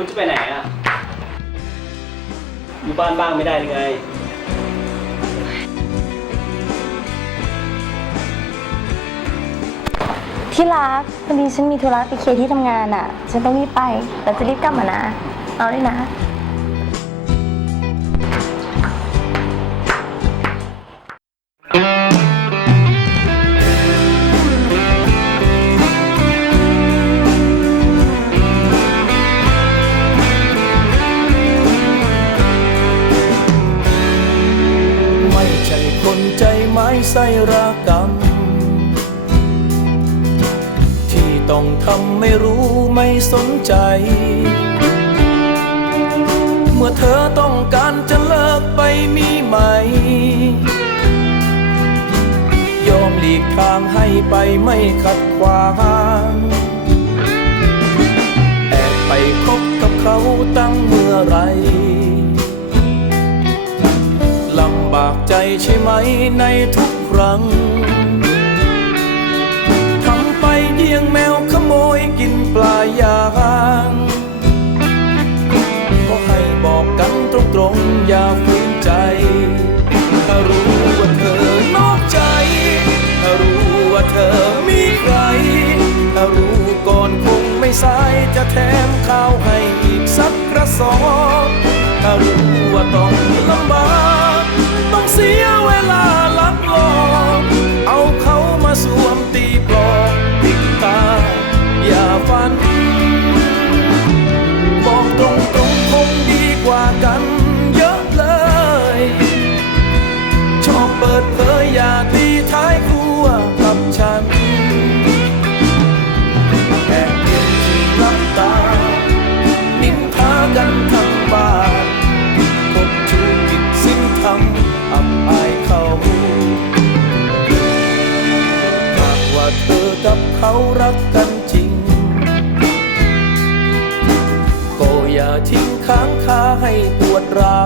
คุณจะไปไหนอะ อยู่บ้านบ้างไม่ได้หรือไง ที่รักพอดีฉันมีธุระไปเคลียร์ที่ทำงานอะ ฉันต้องรีบไป แต่จะรีบกลับมานะ เอาด้วยนะ ใจไม้ไส้ระกรรม ที่ต้องทำไม่รู้ไม่สนใจ เมื่อเธอต้องการจะเลิกไปมีใหม่ยอมหลีกทางให้ไปไม่ขัดขวางแอบไปคบกับเขาตั้งเมื่อไร ลำบากใจใช่ไหมในทุกครั้งทำไปเยี่ยงแมวขโมยกินปลายางก็ให้บอกกันตรงๆอย่าฝืนใจ ถ้ารู้ว่าเธอนอกใจ ถ้ารู้ว่าเธอมีใคร ถ้ารู้ก่อนคงไม่สายจะแถมข้าวให้อีกสักกระสอบ ถ้ารู้ว่าต้อง เขามาสวมตีปลอกปิดตา อย่าฝันบอกตรงๆคงดีกว่ากันเยอะเลย ชอบเปิดเผยอย่าตีท้ายครัวกับฉันแอบเพียงที่รับตา นินทากันทั้งบ้านพบชูกิจสิ้นทำอับอายเขาห กับเขารักกันจริง ก็อย่าทิ้งค้างคาให้ปวดร้า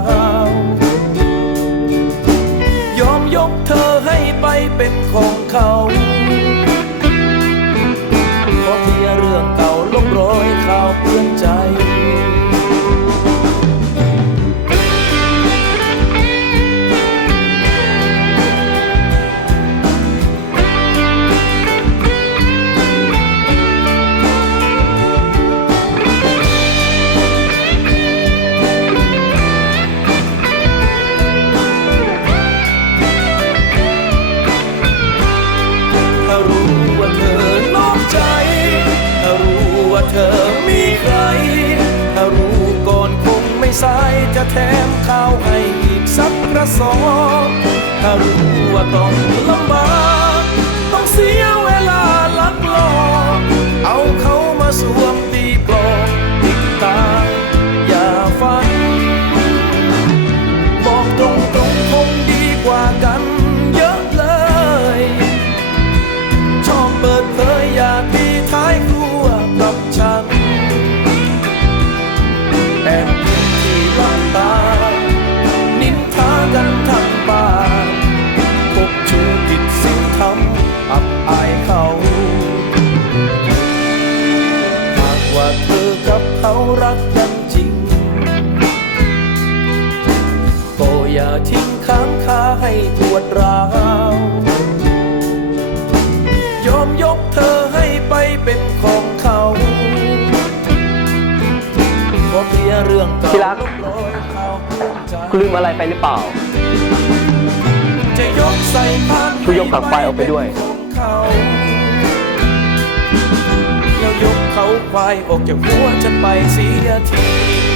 ว ยอมยกเธอให้ไปเป็นของเขา สายจะแถมข้าวให้อีกสักกระสอบถ้ารู้ว่าต้องลำบาก กับเขารักกันจริง ก็อย่าทิ้งค้างคาให้ปวดร้าว ยอมยกเธอให้ไปเป็นของเขาเพราะเพียงเรื่องเก่าที่รักลบรอยข่าวภูมิใจคุณลืมอะไรไปหรือเปล่า จะยกใส่พานช่วยยกปลั๊กไฟออกไปด้วย ของเขา แล้วยกเขาควายออกจากหัวฉันไปเสียที